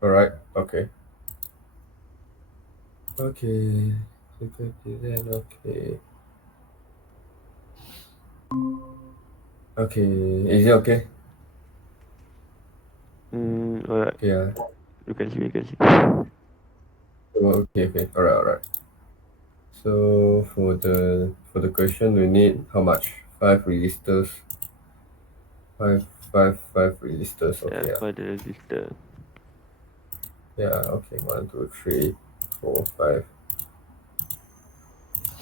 All right. Okay. Okay. Then okay. Okay. Is it okay? Alright. Yeah. You can see. Oh, okay. Okay. All right. All right. So for the question, we need how much? Five resistors. Five resistors. Yeah, Okay. Yeah. for the register. Yeah. Okay. One, two, three, four, five.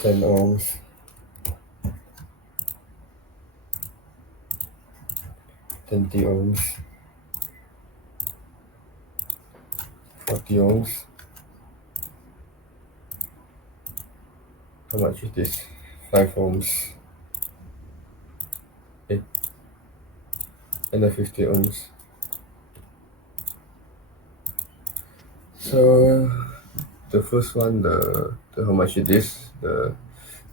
10 ohms. 20 ohms. 40 ohms. How much is this? 5 ohms. Okay. And then 50 ohms. So the first one, the how much it is? The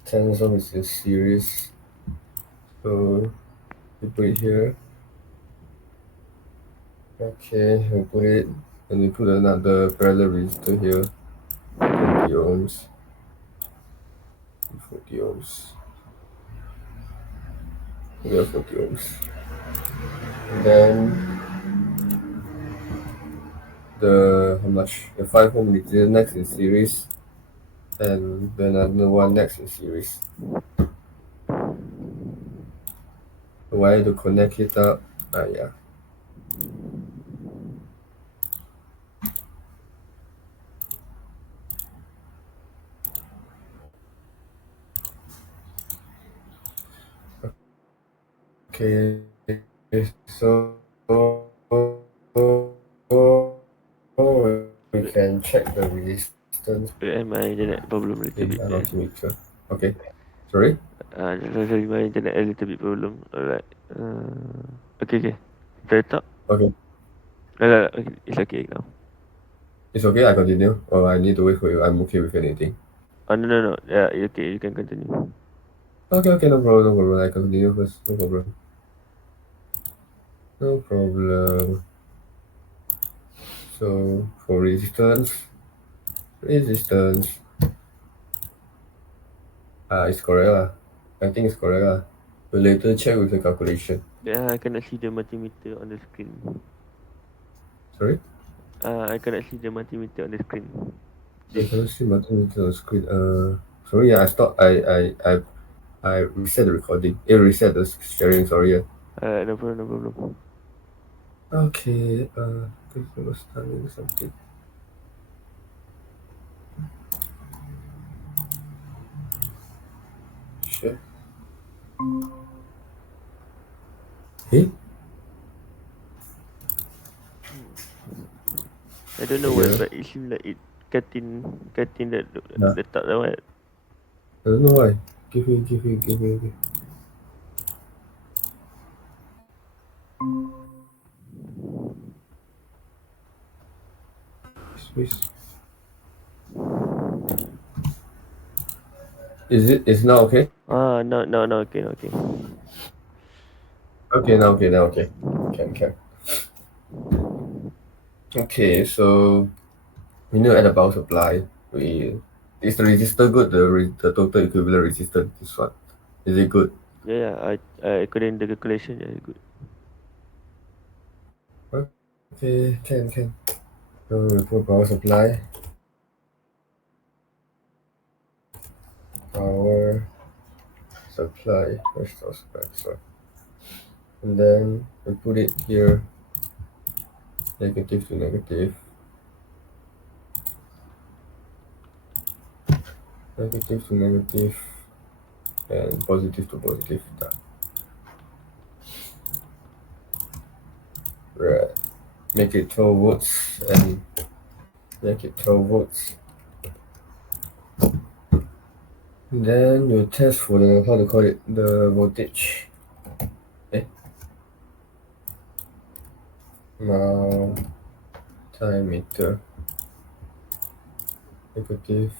10 ohm is in series. So you put it here. Okay, we put it, and we put another parallel resistor here. 20 ohms. 40 ohms. We have 40 ohms. And then the how much? The 5 ohm is the next in series, and then another one next in series. The wire to connect it up. Yeah. Okay. So we Wait, can check the resistance wait, my internet problem a little in bit a there. multimeter. Okay. Sorry. Sorry, my internet a little bit problem. Alright. Okay, okay. Should I talk? Okay. Okay, it's okay now. It's okay. I continue, or I need to wait for you. I'm okay with anything. Oh, no, no, no. Yeah, okay, you can continue. Okay. Okay. No problem. No problem. I continue first. No problem. No problem. So for resistance, it's correct lah. I think it's correct lah. But later check with the calculation. Yeah, I cannot see the multimeter on the screen. Sorry. I cannot see the multimeter on the screen. You This. can see multimeter on the screen. Sorry. I stopped. I reset the recording. It reset the sharing. Sorry. Yeah. No problem, no problem. Okay. I think I was timing something. Sure. Hey. I don't know why, Yeah. but it seems like it cutting Yeah. the top the wire. I don't know why. Give me. Space. Is it? Is now okay? No, no, no, okay, okay. Okay. Now okay. Now okay. Can. Okay. So we know at the power supply, we is the resistor good? The total equivalent resistance. This one. Is it good? Yeah, yeah. According to the calculation, yeah, good. Okay. Can. So we put power supply. Power supply. Where's power supply? Sorry. And then we put it here. Negative to negative. Negative to negative. And positive to positive. Right. Make it 12 volts and make it 12 volts. Then you test for the how to call it the voltage. Eh, multimeter. Negative,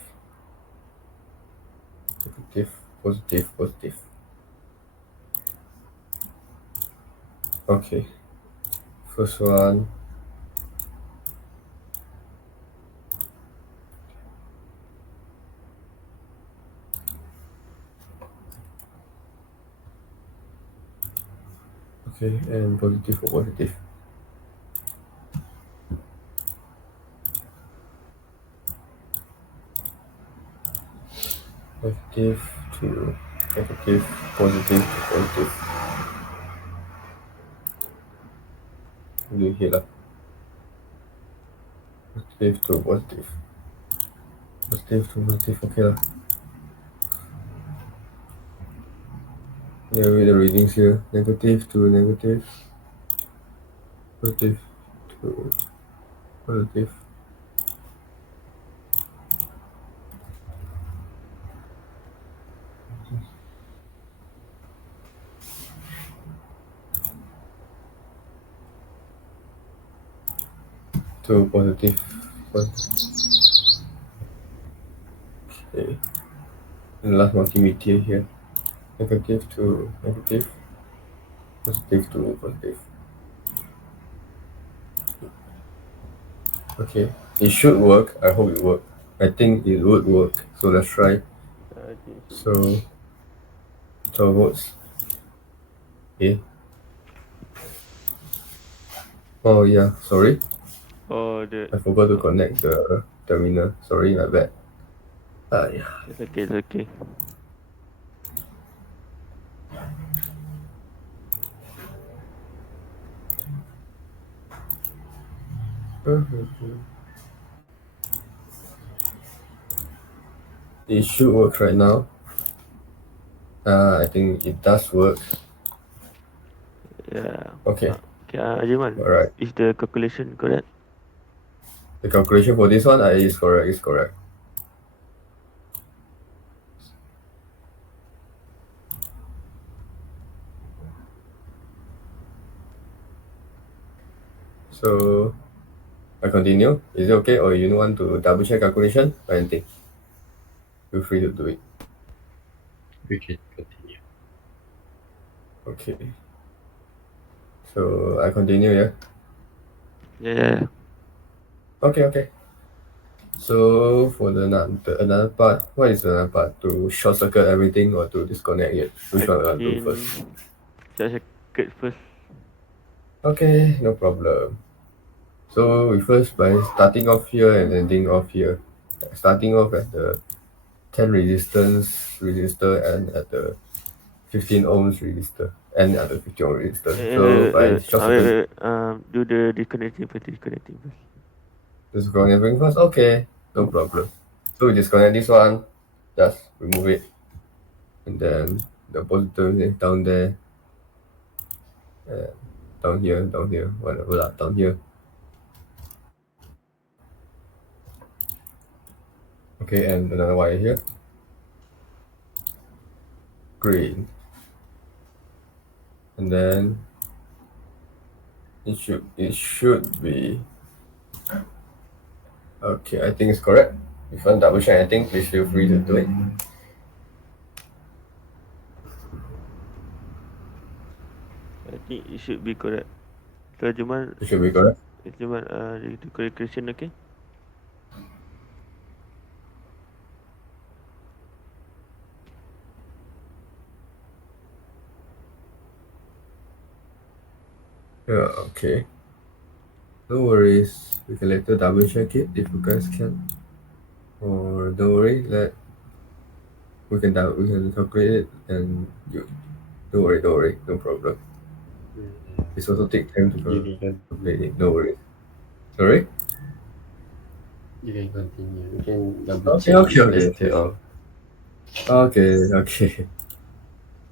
negative, positive. Okay. First one Okay, and positive or positive. Positive to negative, positive to positive. Do here lah. Positive to positive. Positive to positive, okay lah. Yeah, with the readings here. Negative to negative. Positive to positive. To positive. Okay. And last multimeter here. Negative to negative. Positive to positive. Okay. It should work. I hope it works. I think it would work. So let's try. I think it should So 12 volts. Okay. Oh yeah, sorry. Oh, I forgot to connect the terminal. Sorry, my bad. Yeah. it's okay, it's okay. It should work right now. I think it does work. Yeah. Okay. Okay, Ajiman, Alright. is the calculation correct? The calculation for this one is correct. Is correct. So I continue. Is it okay, or you want to double check calculation or anything? Feel free to do it. We can continue. Okay. So I continue, yeah. Yeah. Okay. Okay. So for the another part, what is the another part? To short circuit everything or to disconnect it? Which one I want to do first? Short circuit first. Okay, no problem. So we first by starting off here and ending off here. Starting off at the 10 resistor and at the 15 ohms resistor and at the 50 ohm resistor. So by short circuit, Do the disconnecting first. disconnect everything first. Okay, no problem. So we disconnect this one, just remove it, and then the positive is down there, and down here, whatever lah, down here. Okay, and another wire here, green, and then it should be okay. I think it's correct. If you want double check anything, please feel free to do it. I think it should be correct. So Ajiman, It should be correct. the calculation, okay? Yeah, okay. No worries. We can later double check it if you guys can. Or don't worry, we can calculate it and you don't worry, no problem. It's also take time to You can calculate it, no worries. Sorry? You can continue. You can double Okay, check okay, it okay, later okay. on. Okay.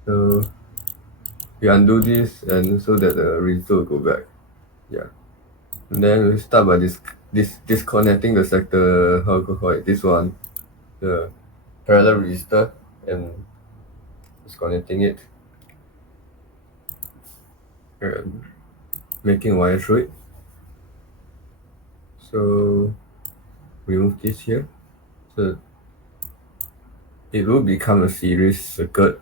So we undo this and so that the result will go back. Yeah. And then we start by disconnecting the sector, how to call it, this one, the parallel resistor, and disconnecting it and making wire through it. So remove this here. So it will become a series circuit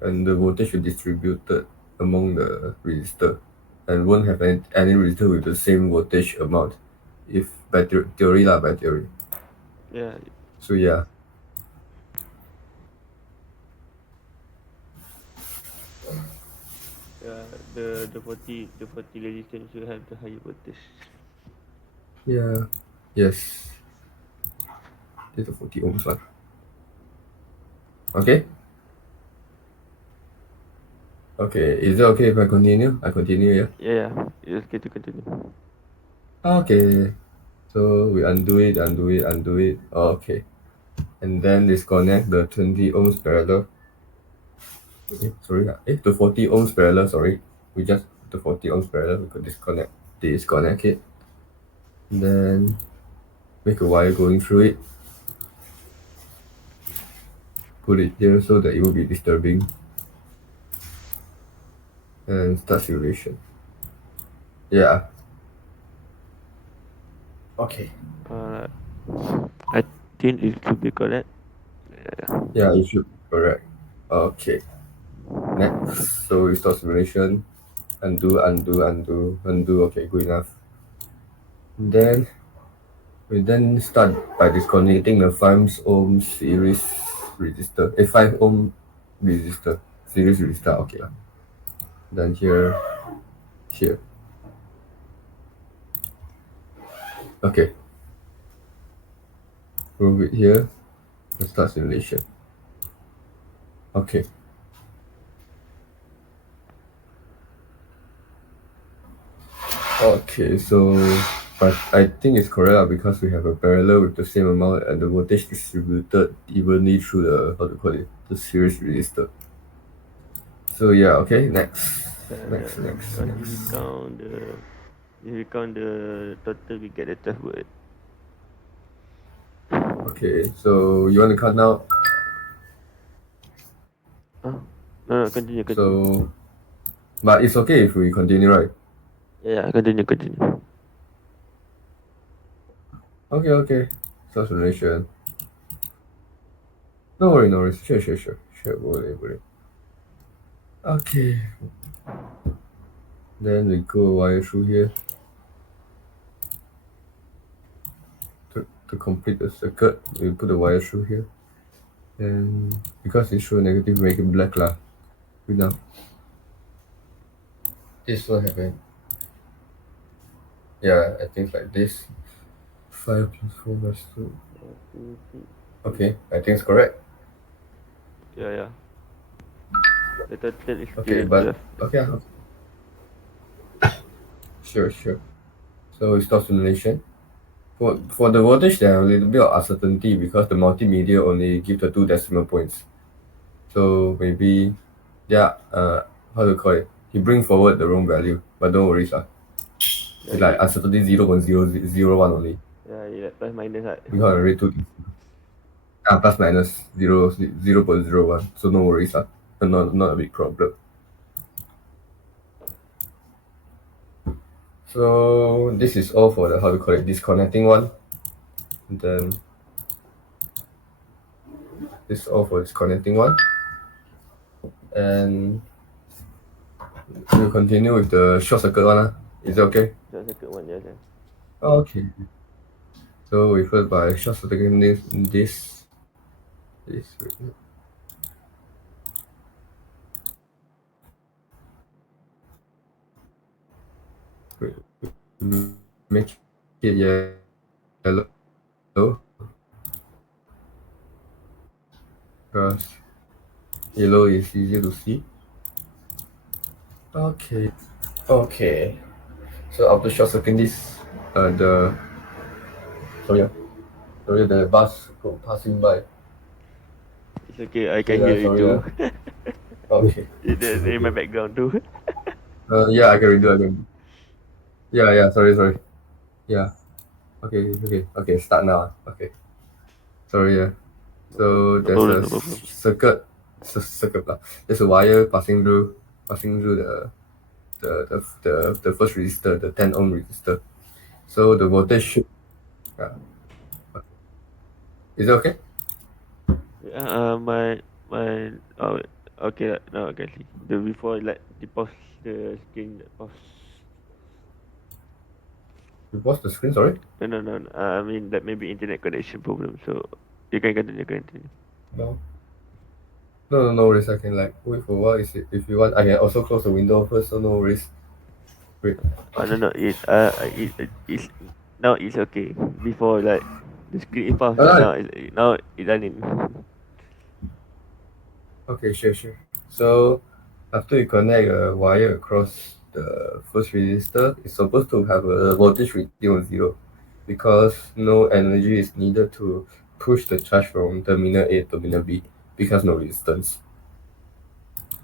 and the voltage will be distributed among the resistor and won't have any resistor with the same voltage amount if by theory. Yeah. So yeah. The 40 resistance should have the higher voltage. Yeah. Yes. This is the 40 ohms one. Okay. Okay. Is it okay if I continue? I continue, yeah. Yeah, it's okay to continue. Okay. So we undo it. Okay. And then disconnect the 20 ohms parallel. The 40 ohms parallel, sorry. We just, the 40 ohms parallel, we could disconnect it. And then make a wire going through it. Put it here so that it will be disturbing. And start simulation. Yeah. Okay. I think it should be correct. Yeah, it should be correct. Okay. Next. So we start simulation. Undo. Okay, good enough. Then we then start by disconnecting the 5 ohm series resistor. 5 ohm resistor. Series resistor, okay lah. Then here. Okay. Move it here and start simulation. Okay. Okay, so but I think it's correct because we have a parallel with the same amount and the voltage distributed evenly through the, how to call it, the series resistor. So yeah, okay, next. Next. If we count the total, we get the 12 volt. Okay, so you want to cut now? No, continue. So, but it's okay if we continue, right? Yeah, continue. Okay. Start simulation. No worries. Sure. Boleh. Okay. Then we go wire through here to complete the circuit. We put the wire through here, and because it's show negative, make it black lah. Good now. This will happen. Yeah, I think like this. 5 plus 4 plus 2. Okay, I think it's correct. Yeah. The total is Okay, still but 12. okay. Sure. So we start simulation. For the voltage, there are a little bit of uncertainty because the multimedia only give the 2 decimal points. So maybe, yeah, how to call it? He bring forward the wrong value, but don't worry, sir. It's like uncertainty 0.001 only. Yeah, plus minus right. Because I already 2 plus minus 0.01. So no worries, sir. Not a big problem. So this is all for the, how to call it, disconnecting one. And then this is all for disconnecting one. And we'll continue with the short circuit one. Is it okay? Short circuit one, yes. Okay. So we first by short circuiting this. Make it yellow because yellow is easier to see. Okay. So after short circuiting this, the bus passing by. It's okay, I can hear you too. Okay. It's in my background too. Yeah, I can redo. Yeah. Sorry. Yeah. Okay. Start now. Okay. Sorry. Yeah. So there's No a problem. circuit. There's a wire passing through the first resistor, the 10 ohm resistor. So the voltage should. Is it okay? My okay, now I can see. The before like the pause the screen pause. You pause the screen. Sorry. No. I mean that maybe internet connection problem. So you can continue. No. No worries. I can like wait for a while. If you want, I can also close the window first. So no worries. Wait. No, it's now it's okay. Before like the screen is paused, Alright. now it's running. Okay, sure. So after you connect a wire across the first resistor, it's supposed to have a voltage reading of zero because no energy is needed to push the charge from terminal A to terminal B because no resistance.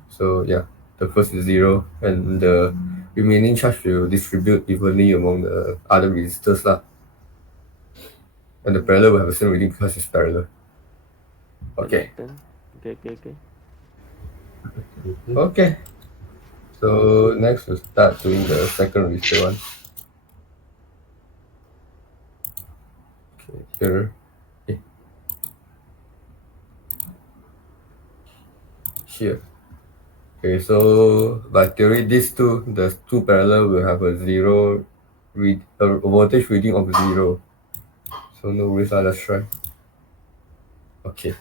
So yeah, the first is zero and the remaining charge will distribute evenly among the other resistors lah. And the parallel will have the same reading because it's parallel. Okay. Understand? Okay. Okay. So next we'll start doing the second resistor one. Okay, here. eh, Here. Okay, so by theory, the two parallel will have a voltage reading of zero. So no worries, let's try. Okay.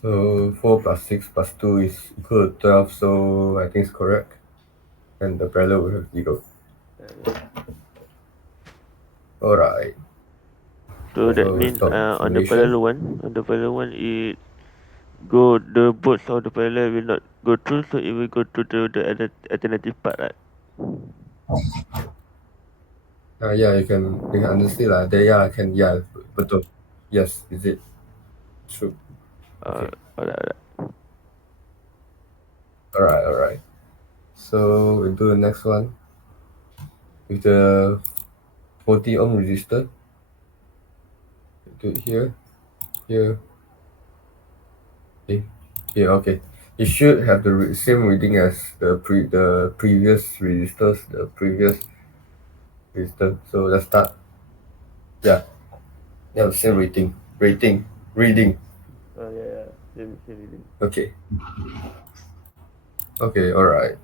So 4 plus 6 plus 2 is equal to 12, so I think it's correct. And the parallel will have zero. Alright. So that So means stop on the simulation. parallel one, it go the both of the parallel will not go through, so it will go to the other alternative part, right? Yeah, you can understand lah. There, yeah, I can, yeah, betul. Yes, is it true? Uh, Okay. alright. Alright. So we do the next one with the 40 ohm resistor. Do it here. Here, okay. It should have the same reading as the previous resistors, the previous resistor. So let's start. Yeah, same reading. Yeah. Same reading. Okay, all right.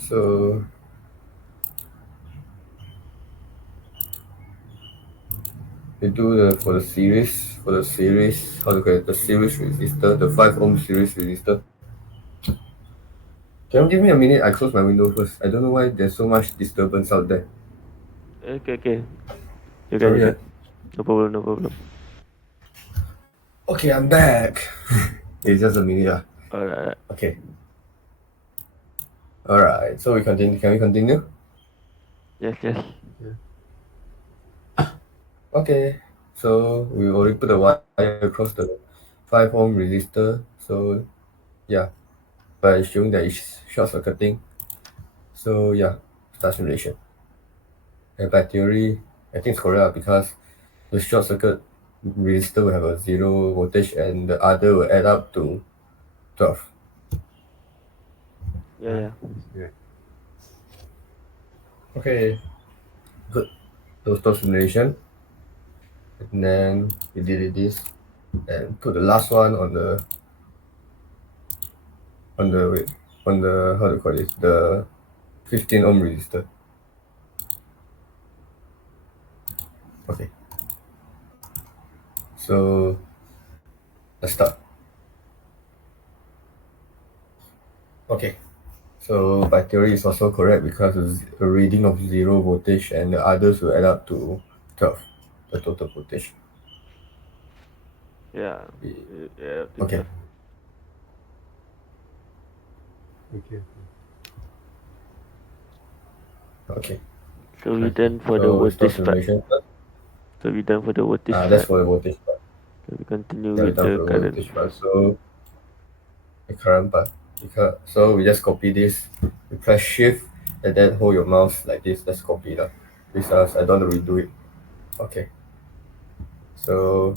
So we do for the series, how to call it, the series resistor, the 5 ohm series resistor. Can you give me a minute? I close my window first. I don't know why there's so much disturbance out there. Okay. You Sorry. can. No problem. Okay, I'm back. It's just a minute. Alright. Okay. All right. So we continue. Can we continue? Yes. Okay. So we already put the wire across the 5 ohm resistor. So yeah, by showing that it's short circuiting. So yeah, start simulation. And by theory, I think it's correct because the short circuit resistor will have a zero voltage and the other will add up to 12. Yeah. Okay. Good. So stop simulation. And then we delete this and put the last one on the wait, on the how to call it, the 15 ohm resistor. Okay, so let's start. Okay, so by theory it's also correct because it's a reading of zero voltage and the others will add up to 12, the total voltage. Yeah. Okay. Okay, So we done for the so stop voltage part. simulation. That's for the voltage part. So we continue Yeah, we with done the for the current. voltage part. So the current part. So we just copy this. You press shift and then hold your mouse like this. Let's copy that because I don't want to redo it. Okay. So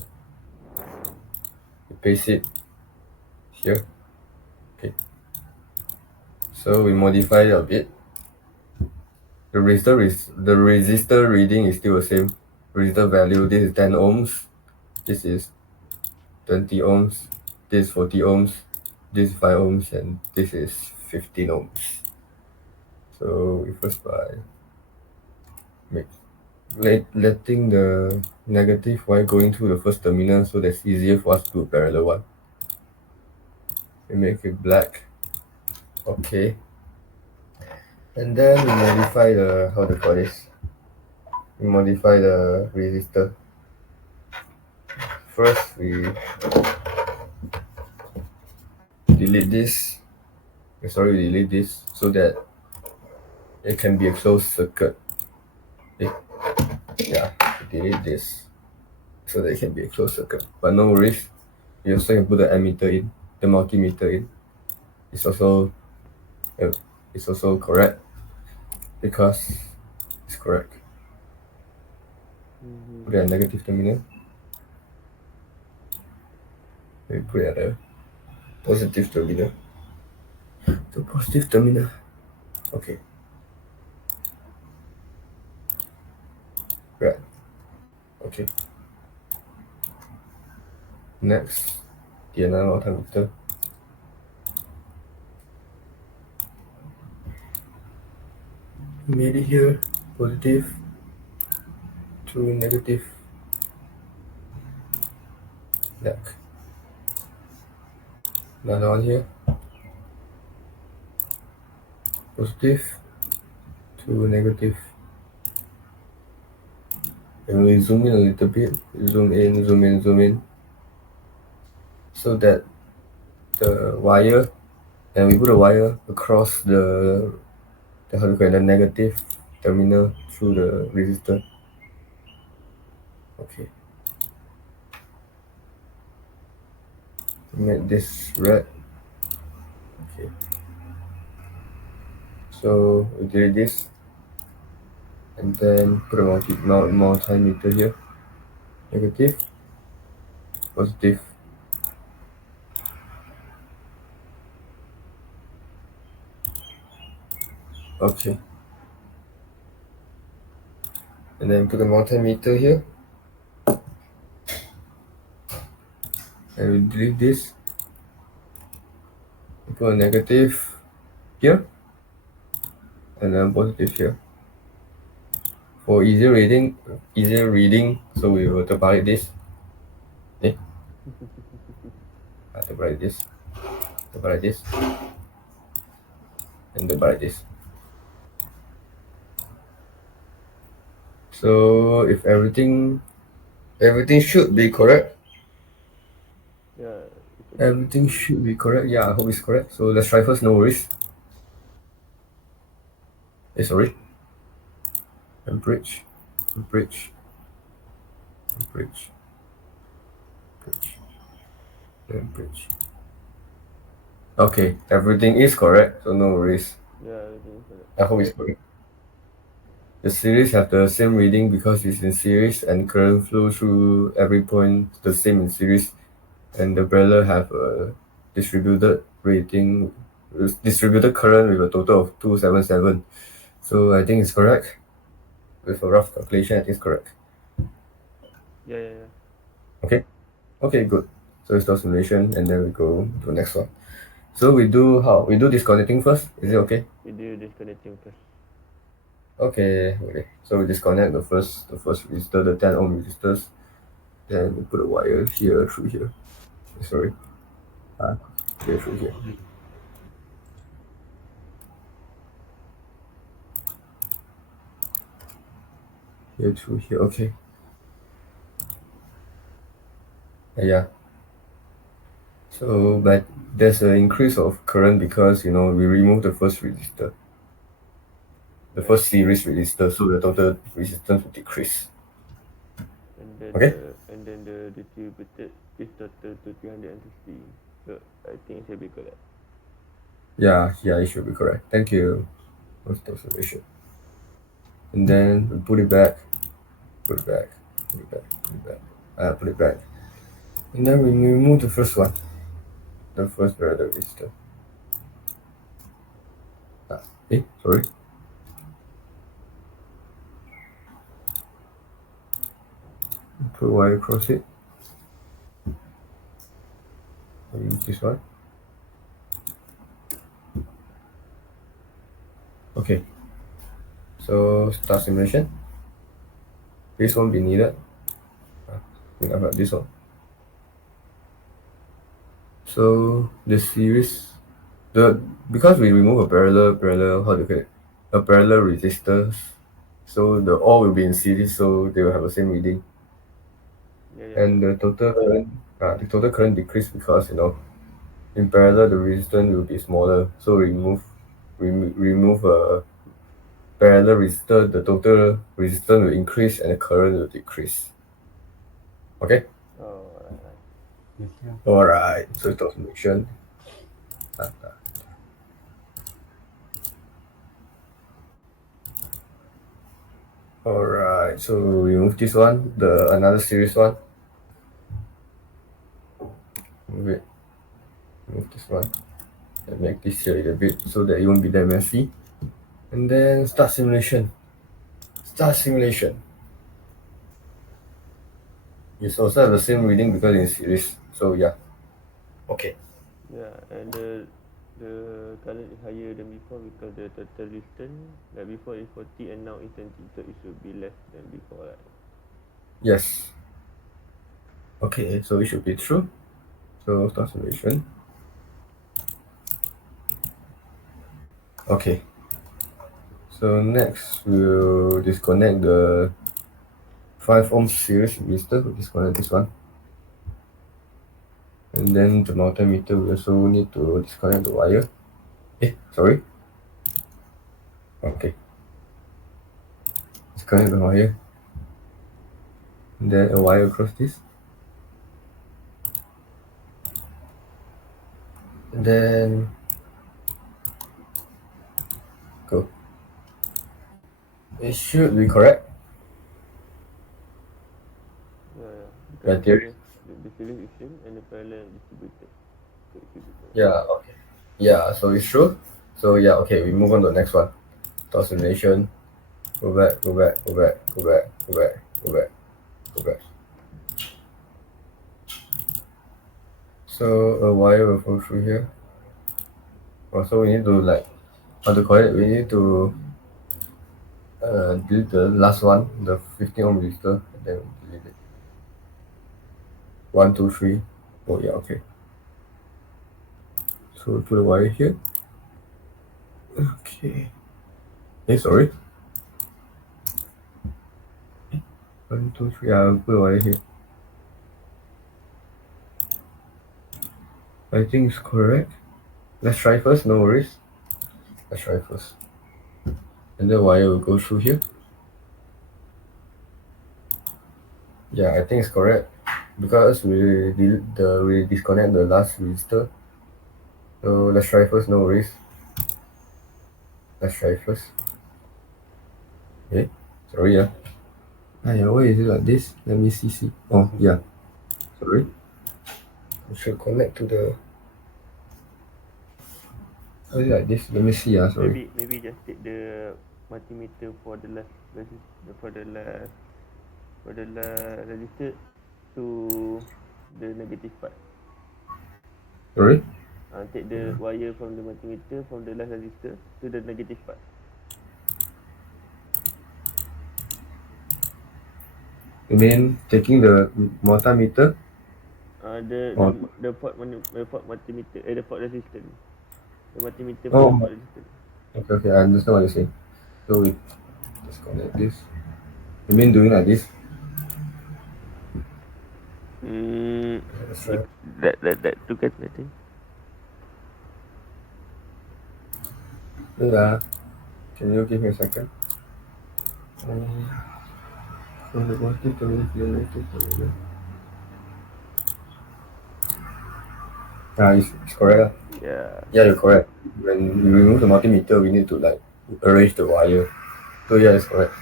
you paste it here. Okay. So we modify it a bit. The resistor reading is still the same. Resistor value, this is 10 ohms. This is 20 ohms. This is 40 ohms. This is 5 ohms and this is 15 ohms. So we first by make letting the negative wire going through the first terminal, so that's easier for us to do a parallel one. We make it black. Okay. And then we modify the, how to call this? We modify the resistor. First, we delete this. Sorry, we delete this so that it can be a closed circuit. Yeah, delete this so that it can be a closed circuit. But no worries, you also can put the ammeter in, the multimeter in. It's also correct because it's correct. Put it at negative terminal. We put it at a positive terminal. The positive terminal. Okay. Right. Okay. Next, the another multimeter. Made it here positive to negative. Black. Another one here. Positive to negative. And we zoom in a little bit. Zoom in, zoom in, zoom in. So that the wire, and we put a wire across the how to call it, the negative terminal through the resistor. Okay. Make this red. Okay. So we delete this and then put a multimeter here. Negative, positive. Okay. And then put a multimeter here. And we delete this. We put a negative here. And then positive here. For easier reading, so we will divide this. Okay. Divide this. Divide this. And divide this. So if everything should be correct. Yeah. Everything should be correct. Yeah, I hope it's correct. So let's try first, no worries. Sorry. Bridge. Bridge. Bridge. Bridge. Then bridge. Okay, everything is correct, so no worries. Yeah, everything is correct. I hope it's correct. The series have the same reading because it's in series and current flow through every point the same in series, and the umbrella have a distributed current with a total of 277. So I think it's correct. With a rough calculation, I think it's correct. Yeah. Okay. Okay, good. So it's the simulation, and then we go to the next one. So we do how? We do disconnecting first. Is it okay? We do disconnecting first. Okay. So we disconnect the first resistor, the 10 ohm resistors. Then we put a wire here through here. Sorry. Here through here. Here through here. Okay. Yeah. So, but there's an increase of current because we remove the first resistor, the first series resistor, so the total resistance will decrease. And then Okay. the distributed is total to 360. So I think it should be correct. Yeah, it should be correct. Thank you. Most observation. And then we put it back, put it back. Put it back. And then we remove the first one, the first parallel resistor. Sorry. Put wire across it. Use this one. Okay. So start simulation. This won't be needed. Think about this one. So the series, because we remove a parallel, how do you call it? A parallel resistors. So the all will be in series, so they will have the same reading. Yeah. And the total current decrease because in parallel the resistance will be smaller. So remove a parallel resistor, the total resistance will increase and the current will decrease. Okay. Oh, right. Yes, yeah. All right. So it's automation. All right. So remove this one, the another series one. Move it. Remove this one. And make this here a little bit so that it won't be that messy. And then start simulation. Start simulation. It's also have the same reading because it's series. So yeah. Okay. Yeah, and the current is higher than before because the total distance, like before is 40 and now is 20, so it should be less than before, right? Yes. Okay, so it should be true. So start simulation. Okay. So next we'll disconnect the 5 ohm series resistor. We'll disconnect this one. And then the multimeter we also need to disconnect the wire. Sorry. Okay. Disconnect the wire. And then a wire across this. And then go. It should be correct. Yeah. Yeah, Because theory. the series is same and the parallel distributed. So it should be correct. Yeah, okay. Yeah, so it's true. So yeah, okay, we move on to the next one. Start simulation. Go back, go back, go back, go back, go back, go back, go back. So a wire will go through here. Also, we need to how to call it? We need to delete the last one, the 15 ohm resistor, and then delete it. 1, 2, 3. Oh yeah, okay. So put the wire here. Okay. Sorry. 1, 2, 3. I'll put the wire here. I think it's correct. Let's try first. No worries. Let's try first. And the wire will go through here. Yeah, I think it's correct because we disconnect the last resistor. So let's try first. No worries. Let's try first. Okay. Sorry, yeah. Yeah, why is it like this? Let me see. Oh, yeah. Sorry. I should connect to the. How is it like this? Let me see. Sorry. Maybe just take the multimeter for the last resistor to the negative part. Sorry. Take the wire from the multimeter from the last resistor to the negative part. You mean taking the multimeter? The port multimeter, the port resistance. The multimeter from the Oh, port resistance. okay. I understand what you're saying. So we disconnect this. You mean doing like this? That's right. That tu kan I think. Yeah. Can you give me a second? From the bottom to the it's correct. Yeah. Yeah, you're correct. When we remove the multimeter, we need to arrange the wire. So yeah, it's correct.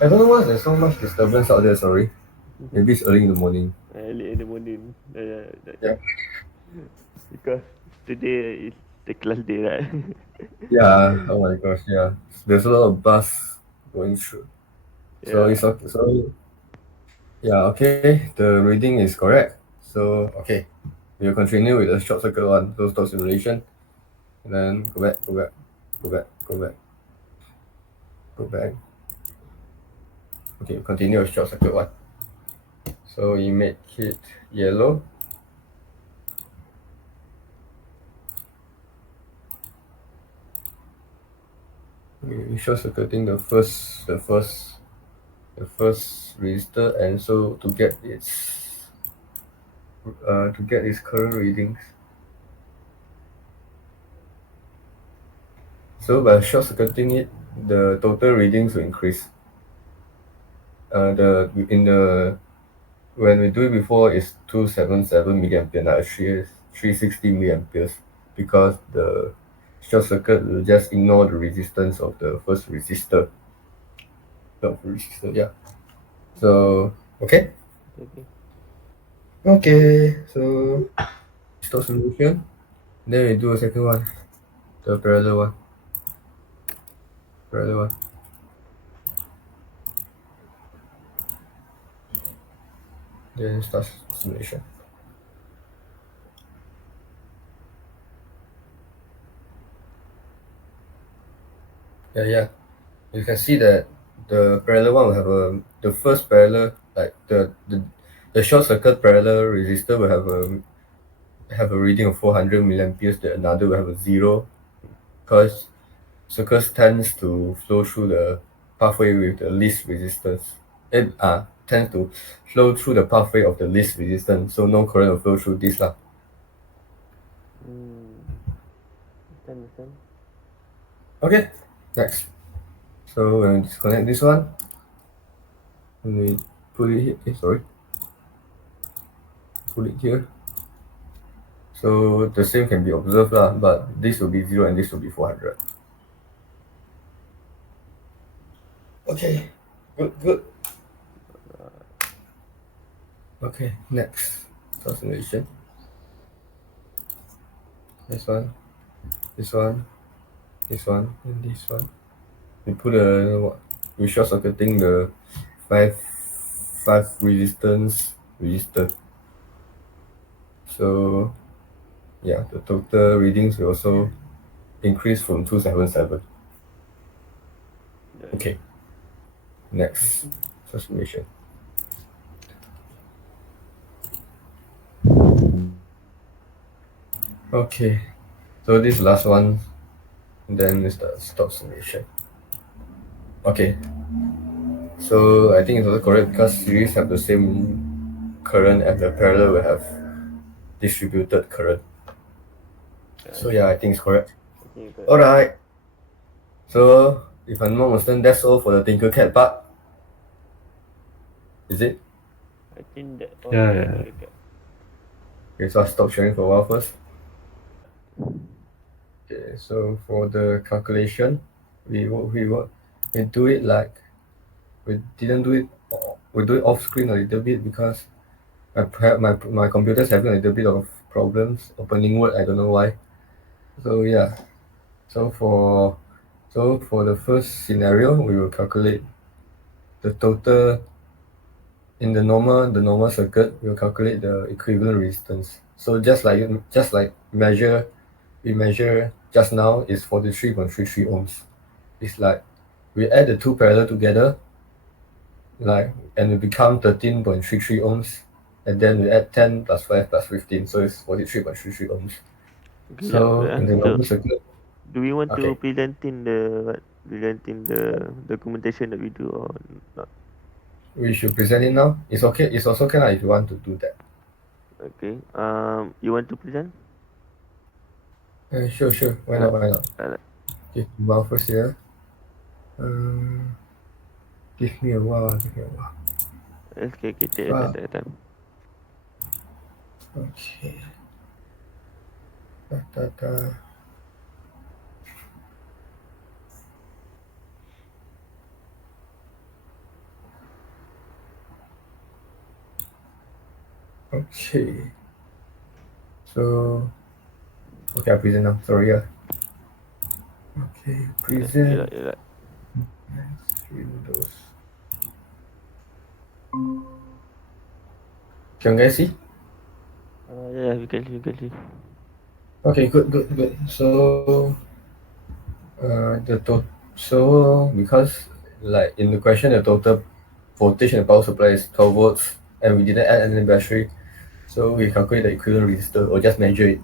I don't know why there's so much disturbance out there. Sorry. Maybe it's early in the morning. Early in the morning. Yeah. Because today is the class day, right? Yeah. Oh my gosh. Yeah. There's a lot of bus going through. So Yeah. it's okay. So yeah. Okay. The reading is correct. So okay. We'll continue with the short circuit one. So stop simulation. And then go back. Go back. Go back. Go back. Go back. Okay, continue with short circuit one. So we make it yellow. We short circuiting the first resistor, and so to get its current readings. So by short circuiting it, the total readings will increase. When we do it before, it's 277 milliampere, now it's 360 milliamperes, because the short circuit will just ignore the resistance of the first resistor. Yeah. So okay. Okay. Okay. So stop solution. Then we do a second one, the parallel one. Then start simulation. Yeah. You can see that the parallel one will have the first parallel, like the short circuit parallel resistor will have a reading of 400 milliamperes. The another will have a zero, because circuits tends to flow through the pathway with the least resistance. It tends to flow through the pathway of the least resistance, so no current will flow through this lah. Understand. Okay, next. So when we disconnect this one, when we put it here, put it here. So the same can be observed lah, but this will be 0 and this will be 400. Okay, good. Okay, next transformation. This one, and this one. We short circuiting the five resistance resistor. So yeah, the total readings will also increase from 277. Okay. Next transformation. Okay. So this last one, then is the stop simulation. Okay. So I think it's also correct, because series have the same current and the parallel will have distributed current. So yeah, I think it's correct. Okay, correct. Alright. So if I'm not mistaken, that's all for the Tinkercad part. Is it? I think that all Yeah, for yeah. the recap. Okay, so I'll stop sharing for a while first. Okay, so for the calculation, we do it like we didn't do it. We do it off screen a little bit, because my computer's having a little bit of problems opening Word. I don't know why. So yeah, so for the first scenario, we will calculate the total in the normal circuit. We'll calculate the equivalent resistance. So just like we measure just now is 43.33 ohms. It's like we add the two parallel together, and it become 13.33 ohms, and then we add 10 plus 5 plus 15, so it's 43.33 ohms. Okay, So in the so normal circuit, do we want to okay, present in the documentation that we do or not? we should present it now. It's okay. It's also okay if you want to do that. Okay. You want to present? Sure. Why not? Alright. Okay, while first here. Give me a while. Okay, take your time. Okay. Da. Okay. So, okay, I present now. Sorry, yeah. Okay, present. Alright. Windows. Can you guys see? Yeah, we can see. Okay, good. So, because like in the question, the total voltage in the power supply is 12 volts, and we didn't add any battery, so we calculate the equivalent resistor or just measure it.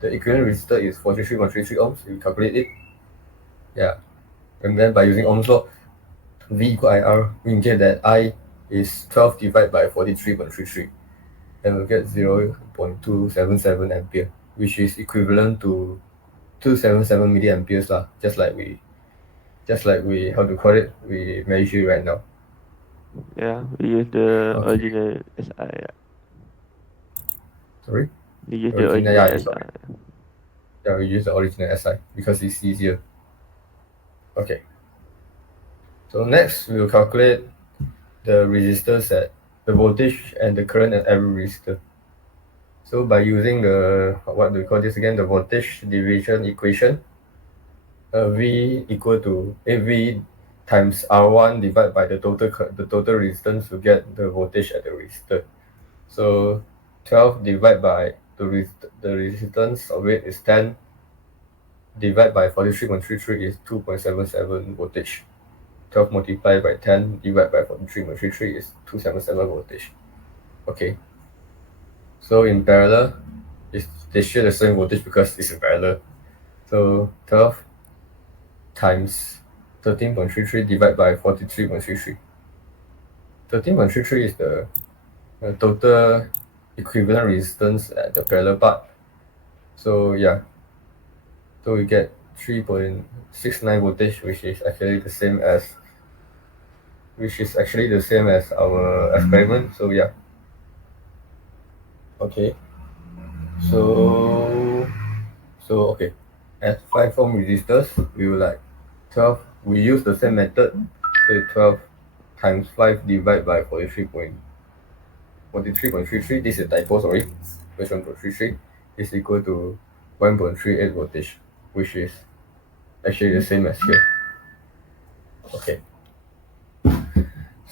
The equivalent resistor is 43.33 ohms. We calculate it. Yeah. And then by using Ohm's law, V equal IR, we get that I is 12 divided by 43.33. And we'll get 0.277 ampere, which is equivalent to 277 milliamperes lah. Just like we how to call it, we measure right now. Yeah, we use the Okay. original SI. Sorry? We use the Original, original yeah, SI. sorry. Yeah, we use the original SI because it's easier. Okay. So next we will calculate the resistors at the voltage and the current at every resistor. So by using the, what do we call this again, the voltage division equation, V equal to AV times R1 divided by the total resistance to get the voltage at the resistor. So 12 divided by the resistance of it is 10, divided by 43.33 is 2.77 voltage. 12 multiplied by 10 divided by 43.33 is 277 voltage. Okay. So in parallel, they share the same voltage because it's in parallel. So 12 times 13.33 divided by 43.33. 13.33 is the total equivalent resistance at the parallel part. So yeah, so we get 3.69 voltage, which is actually the same as our experiment. So yeah. Okay. So okay. At 5 ohm resistors, we will like 12. We use the same method. So 12 times 5 divided by 43.33. This is typo, sorry. 43.33 is equal to 1.38 voltage, which is actually the same as here. Okay.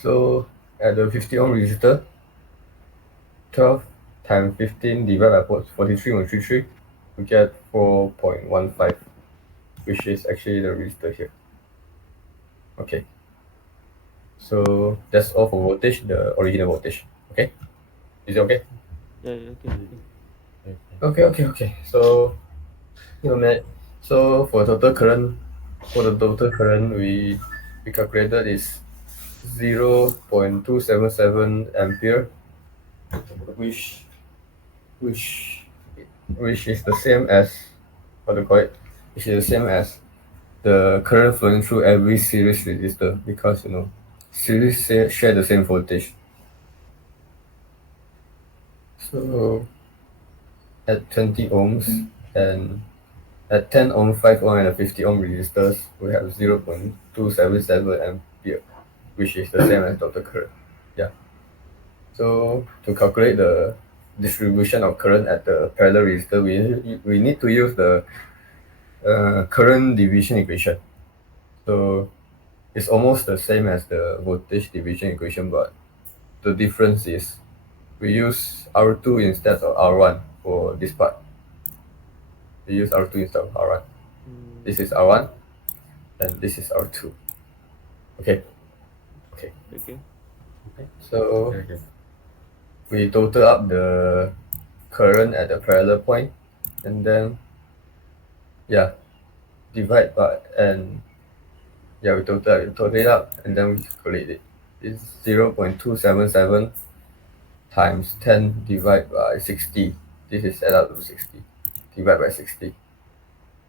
So at the 50 ohm resistor, 12 times 15 divided by 43.33, we get 4.15, which is actually the resistor here. Okay. So that's all for voltage, the original voltage. Okay. Is it okay? Yeah, okay. Okay. So so for the total current, we calculated is 0.277 ampere, which which which is the same as, what do you call it? Which is the same as the current flowing through every series resistor, because series share the same voltage. So at 20 ohms and at 10 ohm, 5 ohm, and 50 ohm resistors, we have 0.277 ampere, which is the same as total current. Yeah. So to calculate the distribution of current at the parallel resistor, we need to use the current division equation. So it's almost the same as the voltage division equation, but the difference is we use R2 instead of R1 for this part. We use R2 instead of R1. This is R1 and this is R2. Okay. Okay. So Okay. we total up the current at the parallel point, and then divide by, and we total it up, and then we calculate it. It's 0.277 times 10 divided by 60. This is add up to 60 divided by 60.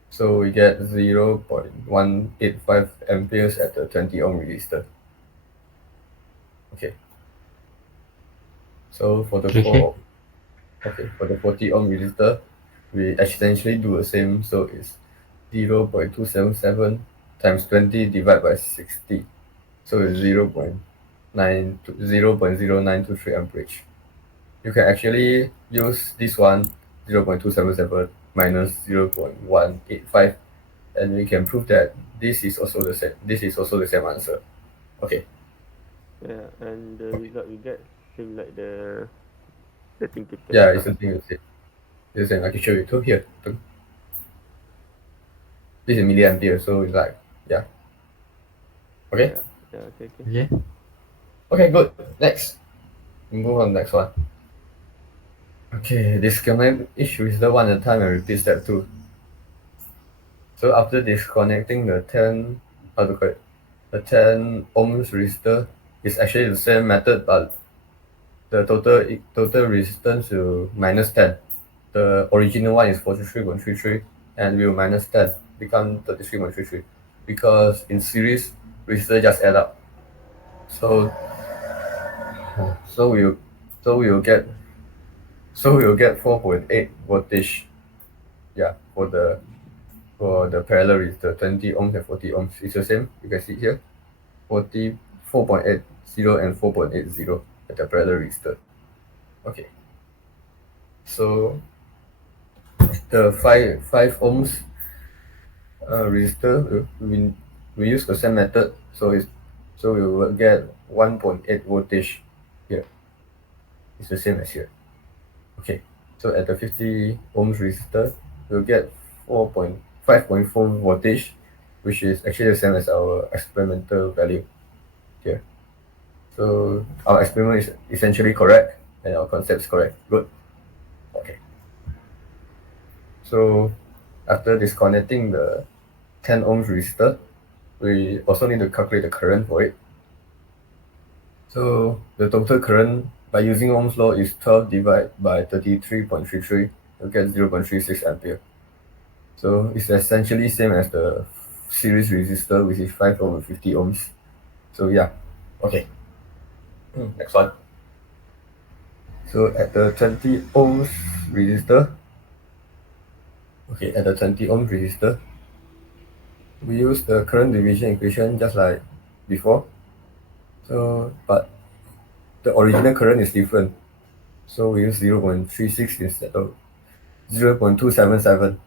So we get 0.185 amperes at the 20 ohm resistor. Okay. So for the for the 40 ohm resistor, we essentially do the same. So it's 0.277 times 20 divided by 60. So it's 0.0923 amperage. You can actually use this one, 0.277 minus 0.185, and we can prove that this is also the same. This is also the same answer. Okay. Yeah, and the result we get same like the thing kita. Yeah, it's something you said. It's the same. I can show you too. Here. This is milliampere, so it's like, yeah. Okay. Yeah, okay. Okay. Okay, good. Next. We move on to the next one. Okay, disconnect each resistor one at a time and repeat step 2. So after disconnecting the 10, how to call it? The 10 ohms resistor is actually the same method, but the total resistance will minus 10. The original one is 43.33 and will minus 10 become 33.33 because in series resistor just add up. So so we'll so we'll get so we'll get 4.8 voltage. Yeah, for the parallel resistor 20 ohms and 40 ohms. It's the same. You can see here 4.80 and 4.80 at the parallel resistor. Okay. So the 5 ohms resistor we use the same method, so we will get 1.8 voltage here. It's the same as here. Okay, so at the 50 ohms resistor we'll get 5.4 voltage, which is actually the same as our experimental value here. So our experiment is essentially correct and our concept is correct. Good. Okay, so after disconnecting the 10 ohms resistor, we also need to calculate the current for it. So the total current by using Ohm's law is 12 divided by 33.33, you get 0.36 ampere. So it's essentially same as the series resistor, which is 5 over 50 ohms. So yeah, okay. Next one. So at the 20 ohms resistor, at the 20 ohms resistor, we use the current division equation just like before. So, but the original current is different. So we use 0.36 instead of 0.277.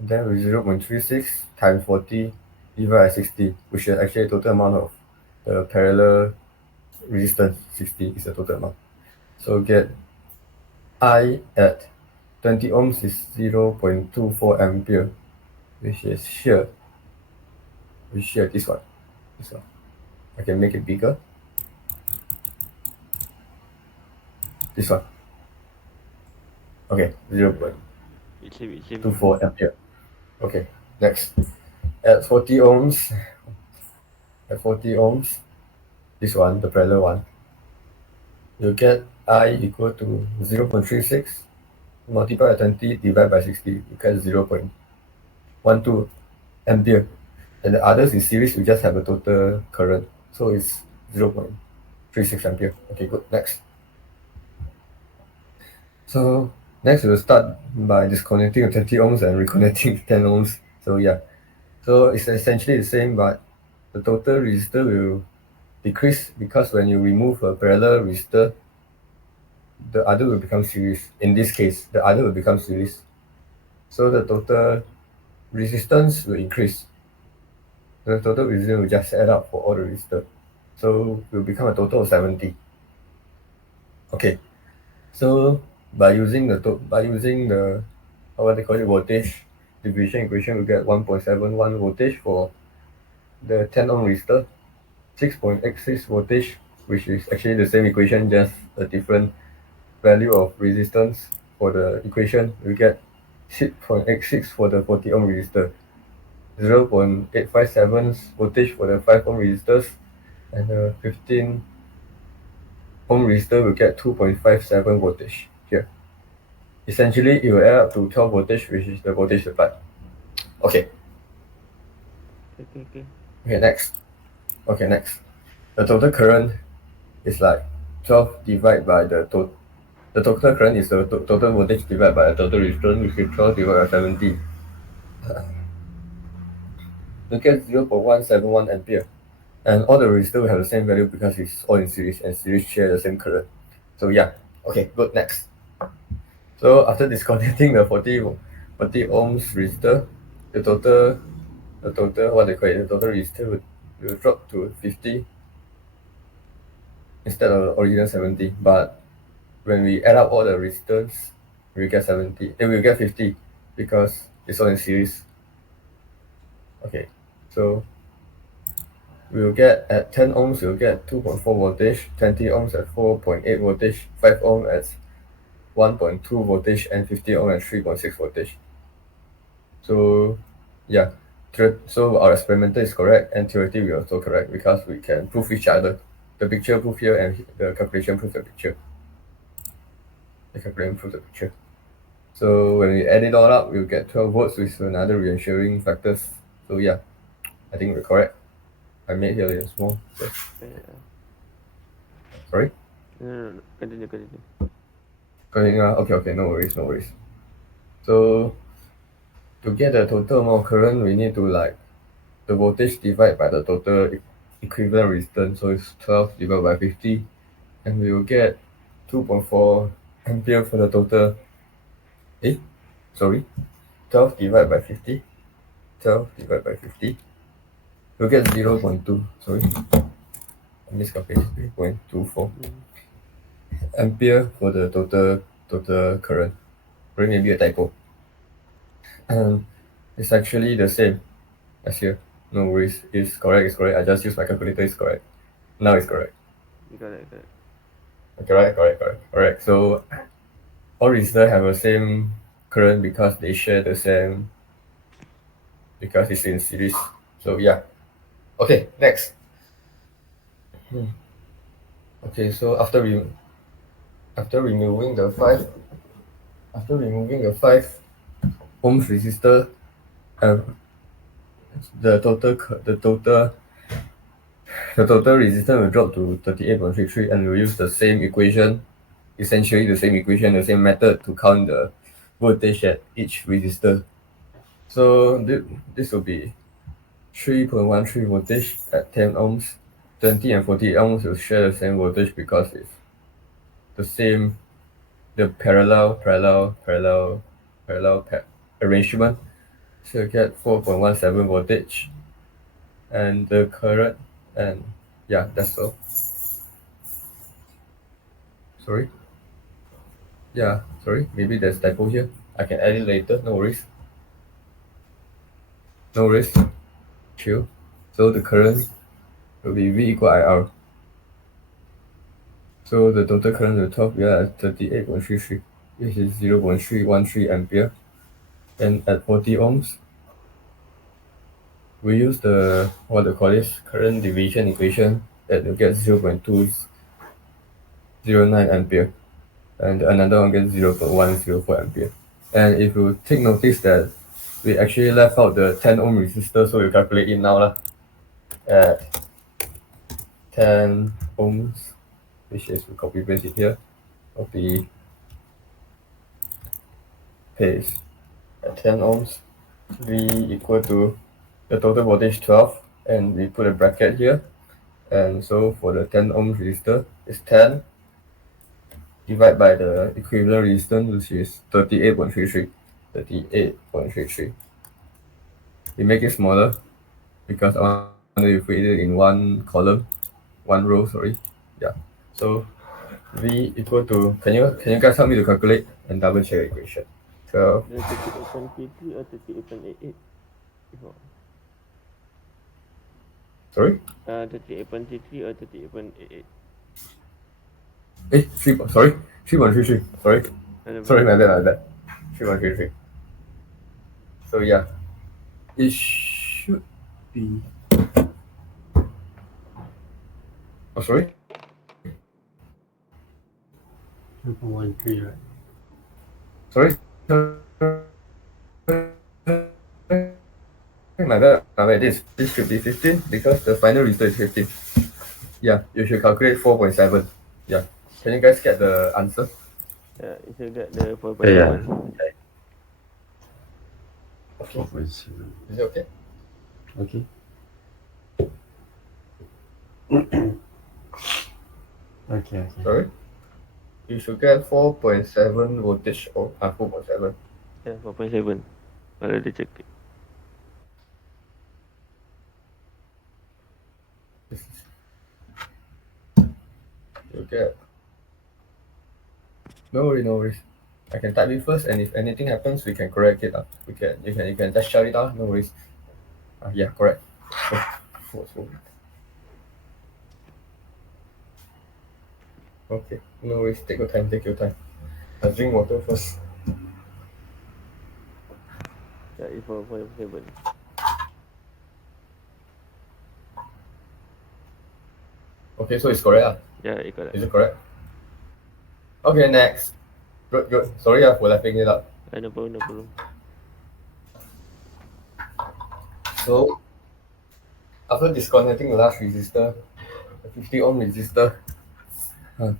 Then with 0.36 times 40 divided by 60, which is actually the total amount of the parallel resistance. 60 is the total amount. So get I at 20 ohms is 0.24 ampere, which is here. This one. This one. I can make it bigger. This one. Okay, It's same. 0.24 ampere. Okay, next. At 40 ohms, this one, the parallel one, you get I equal to 0.36 multiplied by 20 divided by 60, you get 0.12 ampere. And the others in series, we just have a total current. So it's 0.36 ampere. Okay, good. Next. So next we'll start by disconnecting the 20 ohms and reconnecting 10 ohms. So yeah. So it's essentially the same, but the total resistor will decrease because when you remove a parallel resistor, the other will become series. In this case, the other will become series. So the total resistance will increase. The total resistance will just add up for all the resistors. So will become a total of 70. Okay. So by using the what they call it voltage division equation, we get 1.71 voltage for the 10 ohm resistor, 6.86 voltage, which is actually the same equation, just a different value of resistance for the equation. We get 6.86 for the 40 ohm resistor, 0.857 voltage for the 5 ohm resistors, and the 15 ohm resistor will get 2.57 voltage here. Essentially, it will add up to 12 voltage, which is the voltage supply. Okay. Okay. Next. Next. The total current is like 12 divided by the total current is the total voltage divided by the total resistance, which is 12 divided by 70. You get 0.171 ampere. And all the resistors will have the same value because it's all in series and series share the same current. So yeah. Okay, good. Next. So after disconnecting the 40 ohms resistor, the total what they call it, the total resistor will drop to 50 instead of the original 70. But when we add up all the resistors, we get 70. Then we get 50 because it's all in series. Okay, so we'll get at 10 ohms, we'll get 2.4 voltage, 20 ohms at 4.8 voltage, 5 ohm at 1.2 voltage, and 50 ohm at 3.6 voltage. So, yeah, so our experimental is correct, and theoretically we are also correct because we can prove each other. The picture prove here, and the calculation prove the picture. The calculation prove the picture. So when we add it all up, we'll get 12 volts with another reassuring factors. So yeah, I think we're correct. I made here a little small. So, Yeah. sorry? No. Continue. Okay, no worries. So to get the total amount of current, we need to the voltage divided by the total equivalent resistance. So it's 12 divided by 50, and we will get 2.4 ampere for the total. Eh, sorry, 12 divided by 50. 12 divided by 50. We'll get 0.2. Sorry, I miscalculated. 0.24 ampere for the total current. Or maybe a typo. It's actually the same as here. No worries. It's correct. I just used my calculator. It's correct. Now it's correct. You got it. Correct. So all resistors have the same current because they share the same, because it's in series. So yeah. Okay, next. Okay, so after removing the 5 ohms resistor, uh, the total resistance will drop to 38.33, and we'll use the same equation, essentially the same equation, the same method to count the voltage at each resistor. So this will be 3.13 voltage at 10 ohms. 20 and 40 ohms will share the same voltage because it's the same, the parallel arrangement. So you get 4.17 voltage and the current, and yeah, that's all. Sorry. Yeah, sorry. Maybe there's typo here. I can add it later. No worries. Chill. So the current will be V equal IR. So the total current will 12 we are at 38.33, which is 0.313 ampere. And at 40 ohms, we use the current division equation that will get 0.209 ampere, and another one gets 0.104 ampere. And if you take notice that we actually left out the 10 ohm resistor, so you calculate it now lah. At 10 ohms, which is, we copy paste it here, copy paste. At 10 ohms, V equal to the total voltage 12, and we put a bracket here. And so for the 10 ohm resistor, it's 10 divided by the equivalent resistance, which is 38.33. 38.33. We make it smaller because I want to put it in one row, sorry. Yeah. So V equal to, can you guys help me to calculate and double check the equation? 12. 38.33 or 38.88? Sorry? 38.33 or 38.88? Sorry? 3.33. Sorry, my bad. 3.33. So yeah, it should be. Oh, sorry? 2.13, right? Sorry? My bad. This should be 15 because the final result is 15. Yeah, you should calculate 4.7. Yeah. Can you guys get the answer? Yeah, you should get the 4.7. Yeah. Okay. 4.7. Is it okay? Okay. Okay. Sorry? You should get 4.7 voltage or 4.7. Yeah, 4.7. Kalau dia cakap. You get. No worries. I can type it first, and if anything happens, we can correct it. You can just shout it out. No worries. Yeah, correct. Okay, no worries. Take your time. Take your time. I'll drink water first. Yeah, it's 4.7. Okay, so it's correct. Yeah, it's correct. Is it correct? Okay, next. Good, good. Sorry for laughing it up. No problem, no problem. So after disconnecting the last resistor, the 50 ohm resistor, huh,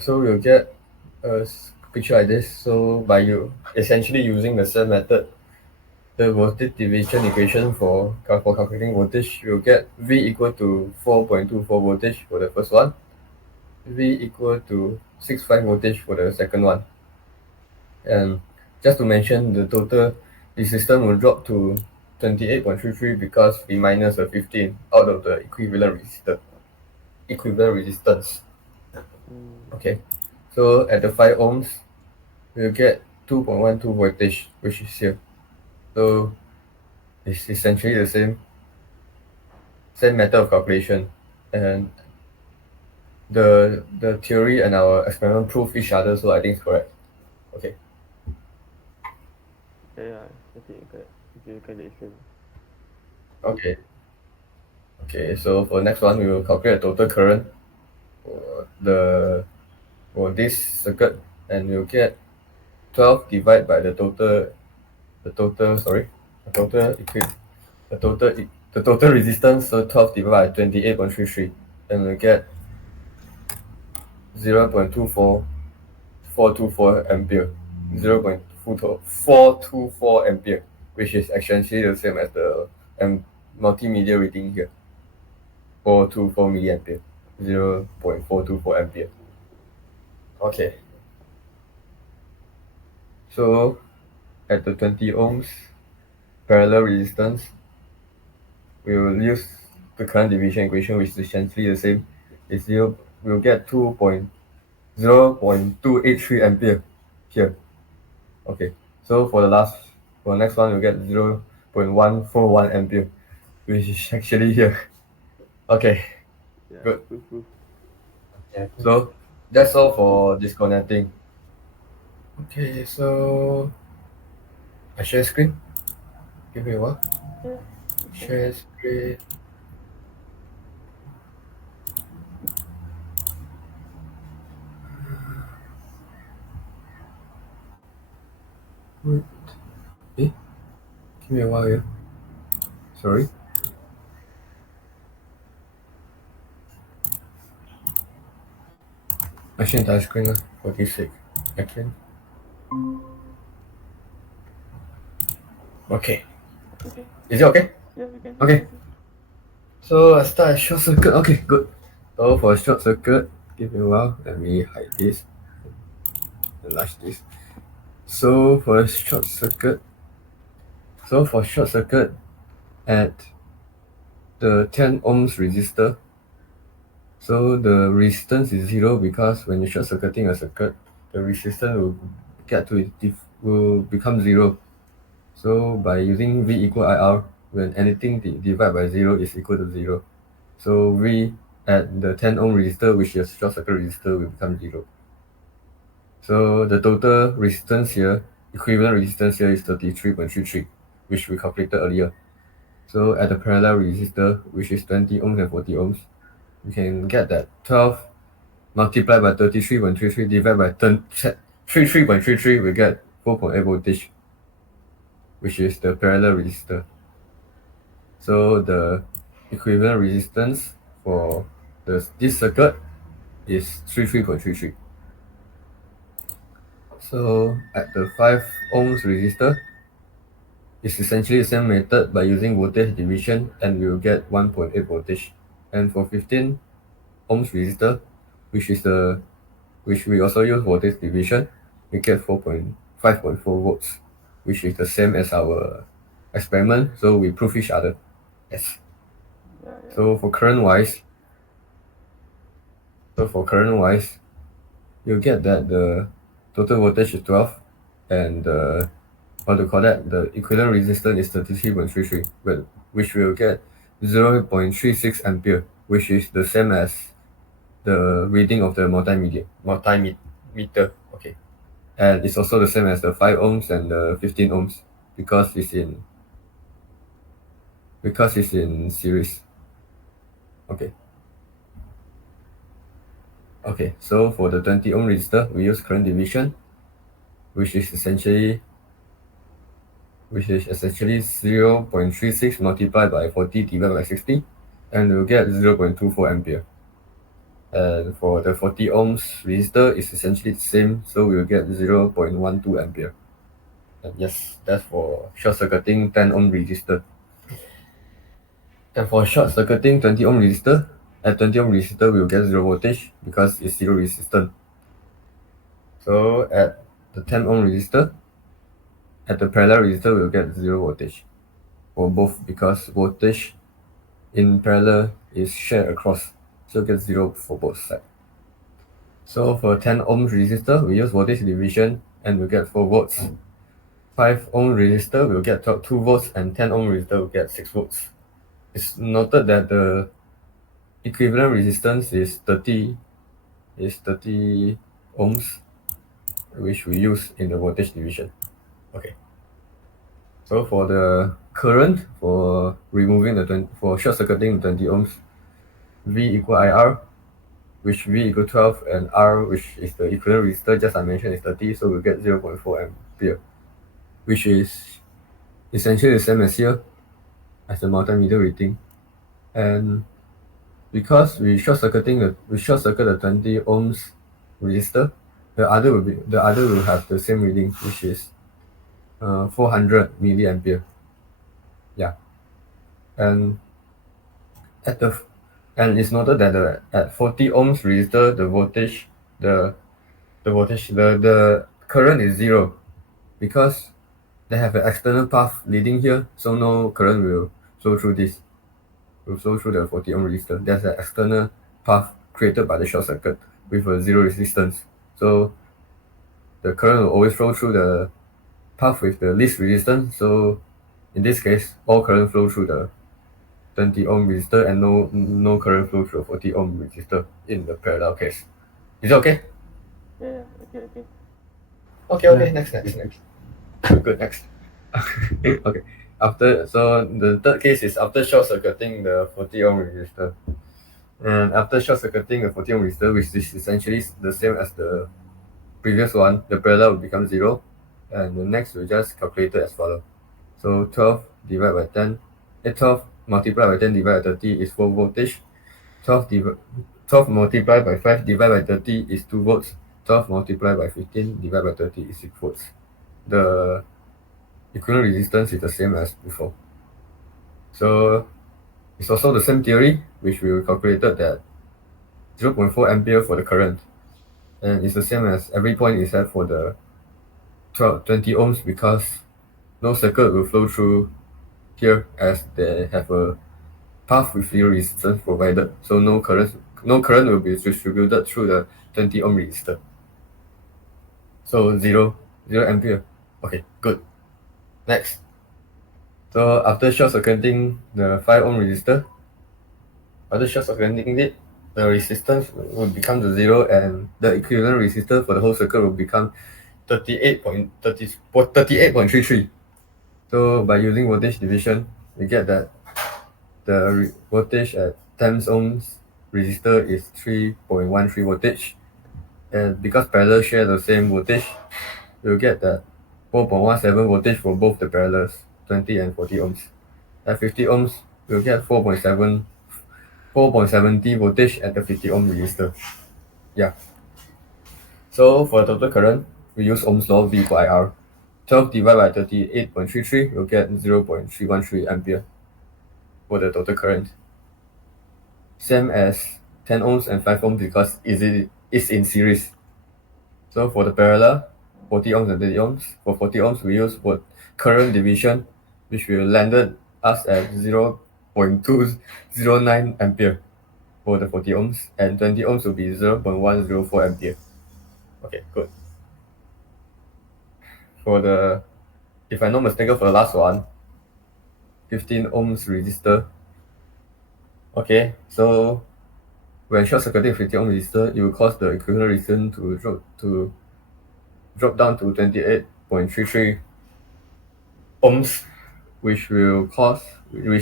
so we'll get a picture like this. So by you essentially using the same method, the voltage division equation for calculating voltage, you'll get V equal to 4.24 voltage for the first one, V equal to 65 voltage for the second one. And just to mention, the total resistance will drop to 28.33 because we minus a 15 out of the equivalent resistance. Mm. Okay, so at the 5 ohms, we'll get 2.12 voltage, which is here. So it's essentially the same method of calculation, and the theory and our experiment prove each other, so I think it's correct. Okay. Yeah, I think it's correct. Okay, connection. Okay. Okay, so for next one, we will calculate total current for this circuit, and you'll get 12 divided by the total sorry the total equi the total resistance, so 12 divided by 28.33, and we'll get 0.24424 ampere, 0.424 ampere, which is essentially the same as the multimedia reading here, 424 milliampere, 0.424 ampere. Okay, so at the 20 ohms parallel resistance, we will use the current division equation, which is essentially the same. Is zero. We'll get 2.283 ampere here. Okay. So for the next one, we'll get 0.141 ampere, which is actually here. Okay. Yeah, Good. proof. Yeah. So that's all for disconnecting. Okay. So I share screen. Give me a while. Yeah. Share screen. Wait. Eh? Give me a while here. Sorry. I share entire screen lah, for this sake. I can. Okay. Okay. Is it okay? Yeah, we can. Okay. So I start a short circuit. Okay, good. So for a short circuit, give me a while. Let me hide this. Enlarge this. So for short circuit, at the 10 ohms resistor, so the resistance is zero because when you're short circuiting a circuit, the resistance will become zero. So by using V equal IR, when anything divided by zero is equal to zero. So V at the 10 ohm resistor, which is short circuit resistor, will become zero. So the total resistance here, equivalent resistance here, is 33.33, which we calculated earlier. So at the parallel resistor, which is 20 ohms and 40 ohms, we can get that 12 multiplied by 33.33 divided by 33.33, we get 4.8 voltage, which is the parallel resistor. So the equivalent resistance for this circuit is 33.33. So at the 5 ohms resistor, it's essentially the same method by using voltage division, and we will get 1.8 voltage. And for 15 ohms resistor, which we also use voltage division, we get 5.4 volts, which is the same as our experiment. So we prove each other. Yes. Yeah. So for current wise, you'll get that the total voltage is 12, and the equivalent resistance is 33.33, which will get 0.36 ampere, which is the same as the reading of the multimeter. Okay, and it's also the same as the 5 ohms and the 15 ohms because it's in series. Okay. Okay, so for the 20 ohm resistor, we use current division, which is essentially 0.36 multiplied by 40 divided by 60, and we'll get 0.24 ampere. And for the 40 ohms resistor, it's essentially the same, so we'll get 0.12 ampere. And yes, that's for short circuiting 10 ohm resistor. And for short circuiting 20 ohm resistor, at 20 ohm resistor, we'll get 0 voltage because it's zero resistance. So at the 10 ohm resistor, at the parallel resistor, we'll get 0 voltage for both because voltage in parallel is shared across, so get 0 for both sides. So for 10 ohm resistor, we use voltage division and we'll get 4 volts. 5 ohm resistor will get 2 volts and 10 ohm resistor will get 6 volts. It's noted that the equivalent resistance is 30 ohms, which we use in the voltage division. Okay. So for the current, for removing for short circuiting 20 ohms, V equal IR, which V equal 12, and R, which is the equivalent resistor just I mentioned, is 30, so we'll get 0.4 ampere, which is essentially the same as here, as the multimeter reading. And because we short circuit the 20 ohms resistor, the other will have the same reading, which is 400 milliampere. Yeah, and at the and it's noted that at 40 ohms resistor, the current is 0 because they have an external path leading here, so no current will flow through the 40 ohm resistor. There's an external path created by the short circuit with a 0 resistance, so the current will always flow through the path with the least resistance. So in this case, all current flow through the 20 ohm resistor and no current flow through a 40 ohm resistor in the parallel case. Is it okay? Yeah, okay. Okay, next. Good, next. Okay. So the third case is after short circuiting the 40 ohm resistor. And after short circuiting the 40 ohm resistor, which is essentially the same as the previous one, the parallel will become 0. And the next we just calculate it as follows. So 12 divided by 10, 12 multiplied by 10 divided by 30 is 4 voltage. 12 multiplied by 5 divided by 30 is 2 volts. 12 multiplied by 15 divided by 30 is 6 volts. The equivalent resistance is the same as before. So it's also the same theory, which we calculated that 0.4 ampere for the current. And it's the same as every point is set for the 20 ohms because no circuit will flow through here as they have a path with zero resistance provided. So no current will be distributed through the 20 ohm resistor. So 0 ampere. Okay, good. Next. So after short circuiting the 5 ohm resistor, the resistance will become to 0 and the equivalent resistor for the whole circuit will become 38.33. So by using voltage division, we get that the voltage at 10 ohms resistor is 3.13 voltage. And because parallel share the same voltage, we'll get that 4.17 voltage for both the parallels, 20 and 40 ohms. At 50 ohms, we'll get 4.70 voltage at the 50 ohm resistor. Yeah. So for the total current, we use Ohm's law, V equal IR. 12 divided by 38.33, we'll get 0.313 ampere for the total current. Same as 10 ohms and 5 ohms because it's in series. So for the parallel, 40 ohms and 30 ohms. For 40 ohms, we use current division, which will landed us at 0.209 ampere for the 40 ohms, and 20 ohms will be 0.104 ampere. Okay, good. If I'm not mistaken, for the last one, 15 ohms resistor. Okay, so when short circuiting 50 ohm resistor, it will cause the equivalent resistance to drop down to 28.33 ohms, which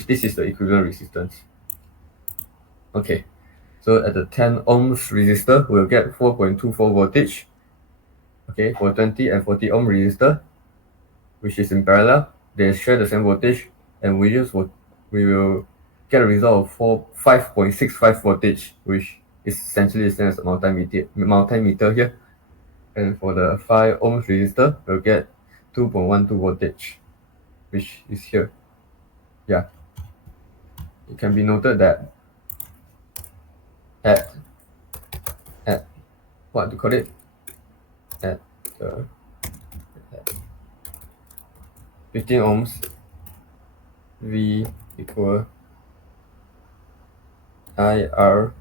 this is the equivalent resistance. Okay, so at the 10 ohms resistor, we'll get 4.24 voltage. Okay, for 20 and 40 ohm resistor, which is in parallel, they share the same voltage, and we will get a result of 5.65 voltage, which is essentially the same as a multimeter here. And for the 5 ohms resistor, we'll get 2.12 voltage, which is here. Yeah. It can be noted that at what to call it? At 15 ohms, V equal IR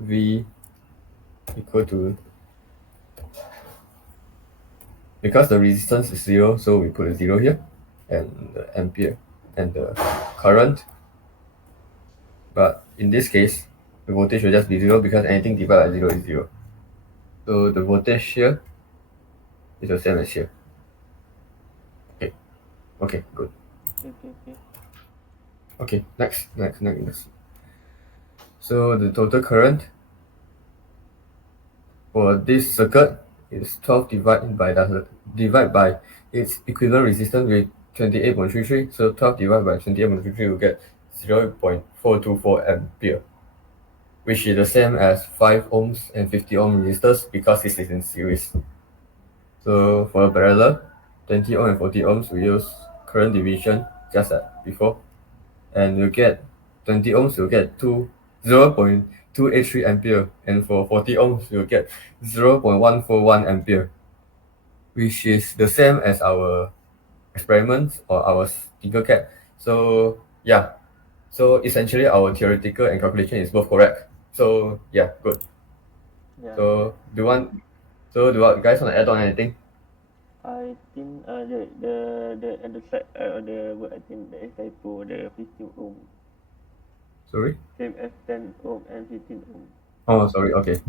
V equal to, because the resistance is 0, so we put a 0 here, and the ampere and the current. But in this case, the voltage will just be 0 because anything divided by 0 is 0. So the voltage here is the same as here. Okay, good. Okay, next. So the total current for this circuit is 12 divided by its equivalent resistance with 28.33. So 12 divided by 28.33 will get 0.424 ampere, which is the same as 5 ohms and 50 ohm resistors because this is in series. So for the parallel, 20 ohm and 40 ohms, we use current division just as before, and you get 20 ohms, you'll get 0.283 ampere, and for 40 ohms, you'll get 0.141 ampere, which is the same as our experiments or our Tinkercad. So yeah, so essentially our theoretical and calculation is both correct. So yeah, good. Yeah. So do you guys want to add on anything? I think the at the side on the word, I think there is typo, the 15 ohm. Sorry? Same as 10 ohm and 15 ohm. Oh, sorry. Okay.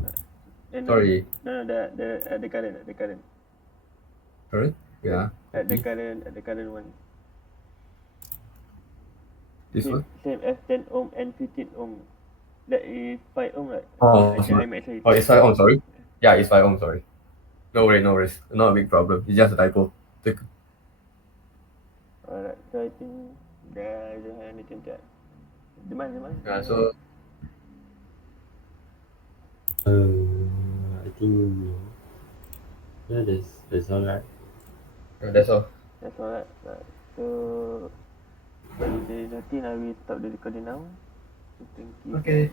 Sorry. No, the current. Sorry. Yeah. At the current one. This one. Same as 10 ohm and 15 ohm. That is 5 ohm, right? Oh, I sorry. might say. Oh, it's 5 ohm. Sorry. Yeah, it's 5 ohm. Sorry. No worries. Not a big problem. It's just a typo. Alright, so I think there is anything to add. Zaman. Yeah. So I think yeah, that's all right. that's all. That's alright. Right. So if there is nothing, I will stop the recording now. So thank you. Okay.